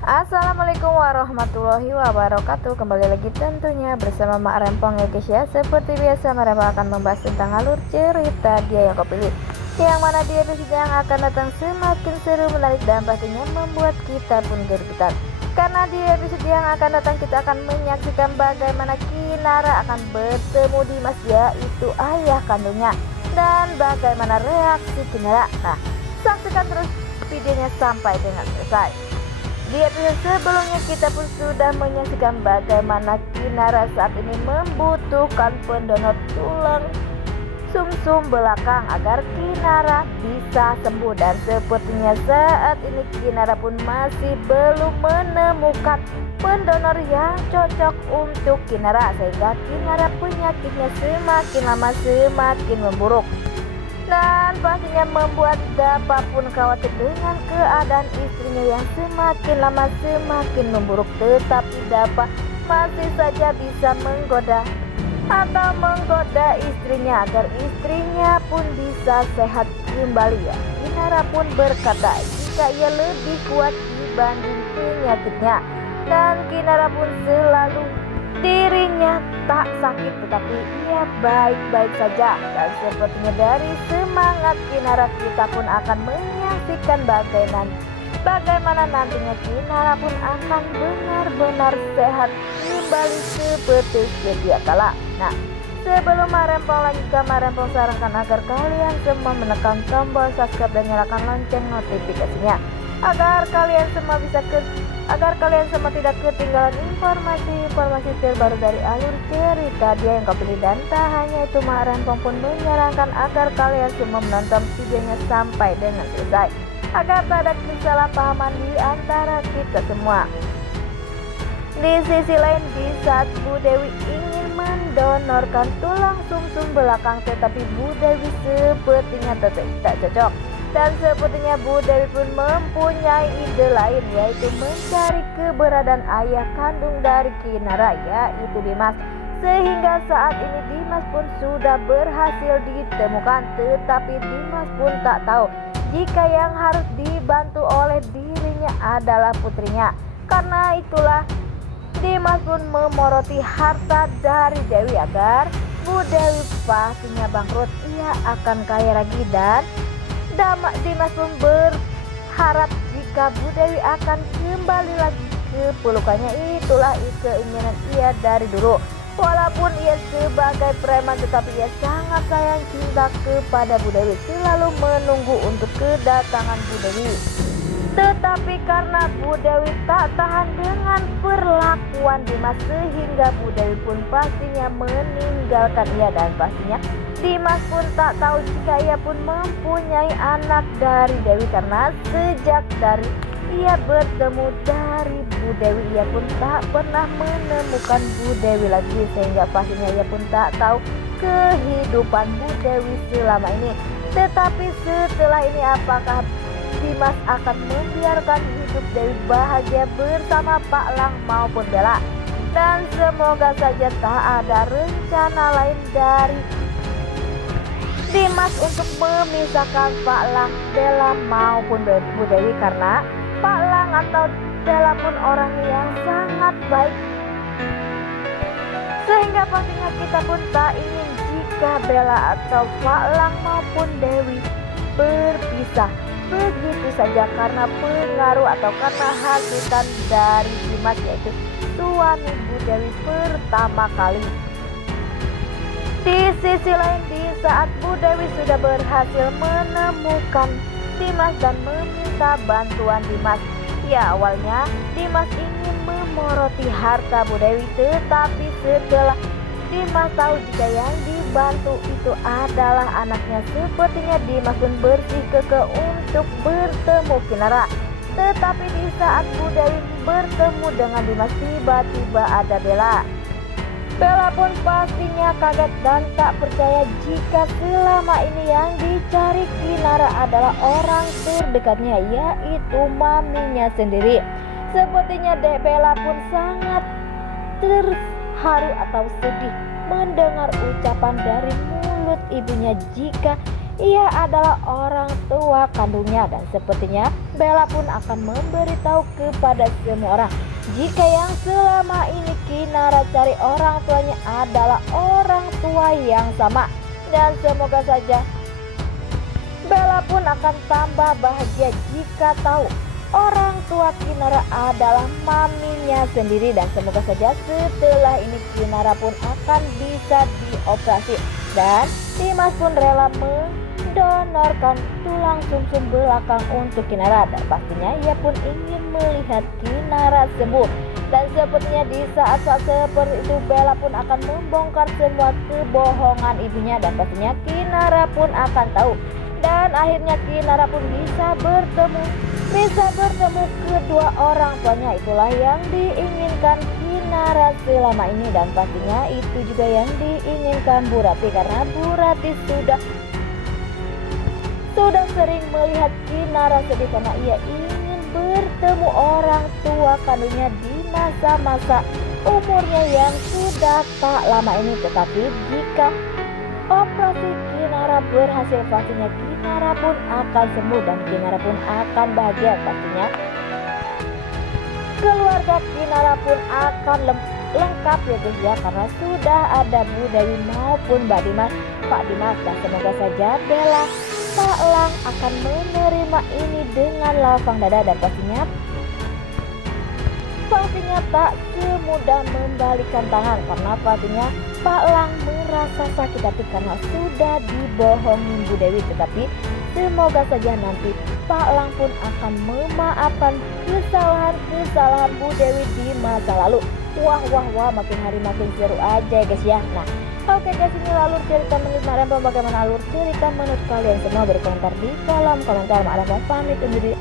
Assalamualaikum warahmatullahi wabarakatuh. Kembali lagi tentunya bersama Mak Rempong ya guys ya. Seperti biasa Mak Rempong akan membahas tentang alur cerita dia yang kau pilih, yang mana dia episode yang akan datang semakin seru, menarik dan pastinya membuat kita pun gergetan. Karena di episode yang akan datang kita akan menyaksikan bagaimana Kinara akan bertemu Dimas, yaitu ayah kandungnya, dan bagaimana reaksi Kinara. Nah, saksikan terus videonya sampai dengan selesai. Di episode sebelumnya kita pun sudah menyaksikan bagaimana Kinara saat ini membutuhkan pendonor tulang sumsum belakang agar Kinara bisa sembuh, dan sepertinya saat ini Kinara pun masih belum menemukan pendonor yang cocok untuk Kinara, sehingga Kinara penyakitnya semakin lama semakin memburuk. Dan pastinya membuat Dapa pun khawatir dengan keadaan istrinya yang semakin lama semakin memburuk. Tetapi Dapa masih saja bisa menggoda istrinya agar istrinya pun bisa sehat kembali ya. Kinara pun berkata jika ia lebih kuat dibanding penyakitnya, dan Kinara pun selalu dirinya tak sakit tetapi ia baik-baik saja. Dan sepertinya dari semangat Kinara kita pun akan menyaksikan bagaimana nantinya Kinara pun akan benar-benar sehat kembali seperti sedia kala. Nah, sebelum Rempong lanjutkan, Rempong sarankan agar kalian semua menekan tombol subscribe dan nyalakan lonceng notifikasinya agar kalian semua tidak ketinggalan informasi terbaru dari alur cerita dia yang kau pilih. Dan tak hanya itu, Mak Rempong pun menyarankan agar kalian semua menonton videonya sampai dengan selesai agar tak ada kesalahpahaman di antara kita semua. Di sisi lain, di saat Bu Dewi ingin mendonorkan tulang sumsum belakang, tetapi Bu Dewi sepertinya tetap tak cocok. Dan sepertinya Bu Dewi pun mempunyai ide lain, yaitu mencari keberadaan ayah kandung dari Kinara, yaitu Dimas. Sehingga saat ini Dimas pun sudah berhasil ditemukan, tetapi Dimas pun tak tahu jika yang harus dibantu oleh dirinya adalah putrinya. Karena itulah Dimas pun memoroti harta dari Dewi agar Bu Dewi pastinya bangkrut, ia akan kaya lagi. Dan Dimas pun berharap jika Bu Dewi akan kembali lagi ke pelukannya. Itulah keinginan ia dari dulu. Walaupun ia sebagai preman, tetapi ia sangat sayang cinta kepada Bu Dewi, selalu menunggu untuk kedatangan Bu Dewi. Tetapi karena Bu Dewi tak tahan dengan perlakuan Dimas, sehingga Bu Dewi pun pastinya meninggalkan ia. Dan pastinya Dimas pun tak tahu jika ia pun mempunyai anak dari Dewi, karena sejak dari ia bertemu dari Bu Dewi ia pun tak pernah menemukan Bu Dewi lagi, sehingga pastinya ia pun tak tahu kehidupan Bu Dewi selama ini. Tetapi setelah ini apakah Dimas akan membiarkan hidup Dewi bahagia bersama Pak Lang maupun Bella? Dan semoga saja tak ada rencana lain dari Dimas untuk memisahkan Pak Lang, Bella maupun Bu Dewi, karena Pak Lang atau Bella pun orang yang sangat baik, sehingga pastinya kita pun tak ingin jika Bella atau Pak Lang maupun Dewi berpisah begitu saja karena pengaruh atau karena hasutan dari Dimas, yaitu suami Bu Dewi pertama kali. Di sisi lain, di saat Bu Dewi sudah berhasil menemukan Dimas dan meminta bantuan Dimas, ya awalnya Dimas ingin memoroti harta Bu Dewi, tetapi setelah Dimas tahu jika yang dibantu itu adalah anaknya, sepertinya Dimas pun bersikeras untuk bertemu Kinara. Tetapi di saat Bu Dewi bertemu dengan Dimas, tiba-tiba ada Bella. Bella pun pastinya kaget dan tak percaya jika selama ini yang dicari Kinara adalah orang terdekatnya, yaitu maminya sendiri. Sepertinya Bella pun sangat terharu atau sedih mendengar ucapan dari mulut ibunya jika ia adalah orang tua kandungnya, dan sepertinya Bella pun akan memberitahu kepada semua orang jika yang selama ini Kinara cari orang tuanya adalah orang tua yang sama. Dan semoga saja Bella pun akan tambah bahagia jika tahu orang tua Kinara adalah maminya sendiri. Dan semoga saja setelah ini Kinara pun akan bisa dioperasi, dan Dimas pun rela mendonorkan tulang sumsum belakang untuk Kinara, dan pastinya ia pun ingin melihat Kinara sembuh. Dan sepertinya di saat-saat seperti itu Bella pun akan membongkar semua kebohongan ibunya, dan pastinya Kinara pun akan tahu. Dan akhirnya Kinara pun bisa bertemu kedua orang tuanya. Itulah yang diinginkan Kinara selama ini, dan pastinya itu juga yang diinginkan Bu Rati, karena Bu Rati sudah sering melihat Kinara sedih karena ia ingin bertemu orang tua kandungnya di masa-masa umurnya yang sudah tak lama ini. Tetapi jika operasi Kinara berhasil, pastinya Kinara pun akan sembuh dan Kinara pun akan bahagia. Pastinya keluarga Kinara pun akan lengkap ya guys ya, karena sudah ada Bu Dewi maupun Pak Dimas. Dan semoga saja Bella Pak Lang akan menerima ini dengan lapang dada, dan pastinya tak semudah membalikan tangan, karena pastinya Pak Lang merasa sakit hati karena sudah dibohongin Bu Dewi. Tetapi semoga saja nanti Pak Lang pun akan memaafkan kesalahan Bu Dewi di masa lalu. Wah, makin hari makin seru aja guys ya. Nah, oke guys, ini alur cerita menurut Mak Bagaimana alur cerita menurut kalian semua? Berkomentar di kolom komentar. Mak mau pamit undur diri.